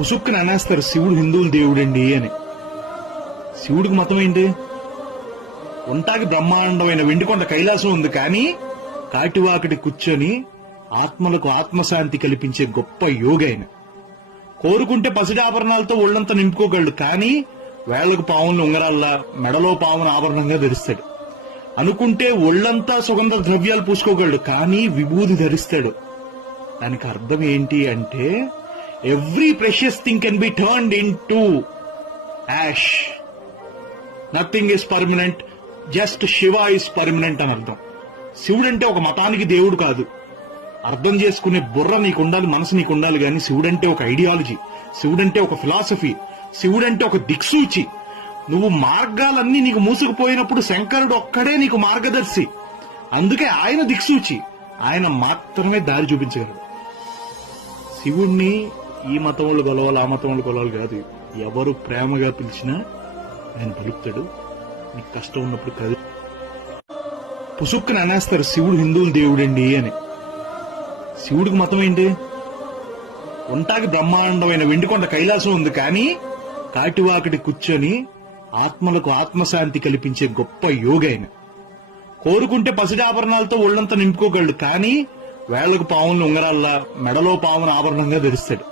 పుసుక్కుని అనేస్తారు శివుడు హిందువుల దేవుడండి అని. శివుడికి మతం ఏంటి? ఉంటాకి బ్రహ్మాండమైన వెండికొండ కైలాసం ఉంది, కానీ కాటివాకటి కూర్చొని ఆత్మలకు ఆత్మశాంతి కల్పించే గొప్ప యోగి ఆయన. కోరుకుంటే పసిడి ఆభరణాలతో ఒళ్లంతా నింపుకోగలడు, కానీ వేళ్లకు పావులను ఉంగరాల్లా, మెడలో పావును ఆభరణంగా ధరిస్తాడు. అనుకుంటే ఒళ్లంతా సుగంధ ద్రవ్యాలు పూసుకోగలడు, కానీ విభూది ధరిస్తాడు. దానికి అర్థం ఏంటి అంటే, every precious thing can be turned into ash. Nothing is permanent, just Shiva is permanent అని అర్థం. శివుడంటే ఒక మతానికి దేవుడు కాదు. అర్థం చేసుకునే బుర్ర నీకుండాలి, మనసు నీకుండాలి. గాని శివుడంటే ఒక ఐడియాలజీ, శివుడంటే ఒక ఫిలాసఫీ, శివుడంటే ఒక దిక్సూచి. నువ్వు మార్గాలన్నీ నీకు మూసుకుపోయినప్పుడు శంకరుడు ఒక్కడే నీకు మార్గదర్శి. అందుకే ఆయన దిక్సూచి, ఆయన మాత్రమే దారి చూపించగలడు. శివుణ్ణి ఈ మతం వాళ్ళు కొలవాలి, ఆ మతం వాళ్ళు కొలవాలి కాదు. ఎవరు ప్రేమగా పిలిచినా ఆయన పలుకుతాడు. నీకు కష్టం ఉన్నప్పుడు కాదు. పుసుక్కుని అనేస్తారు శివుడు హిందువుల దేవుడండి అని. శివుడికి మతం ఏంటి? ఉంటాకి బ్రహ్మాండమైన వెండికొండ కైలాసం ఉంది, కానీ కాటివాకటి కూర్చొని ఆత్మలకు ఆత్మశాంతి కల్పించే గొప్ప యోగి ఆయన. కోరుకుంటే పసిడి ఆభరణాలతో ఒళ్లంతా నింపుకోగలడు, కానీ వేళ్లకు పావులను ఉంగరాల్లా, మెడలో పావును ఆభరణంగా ధరిస్తాడు.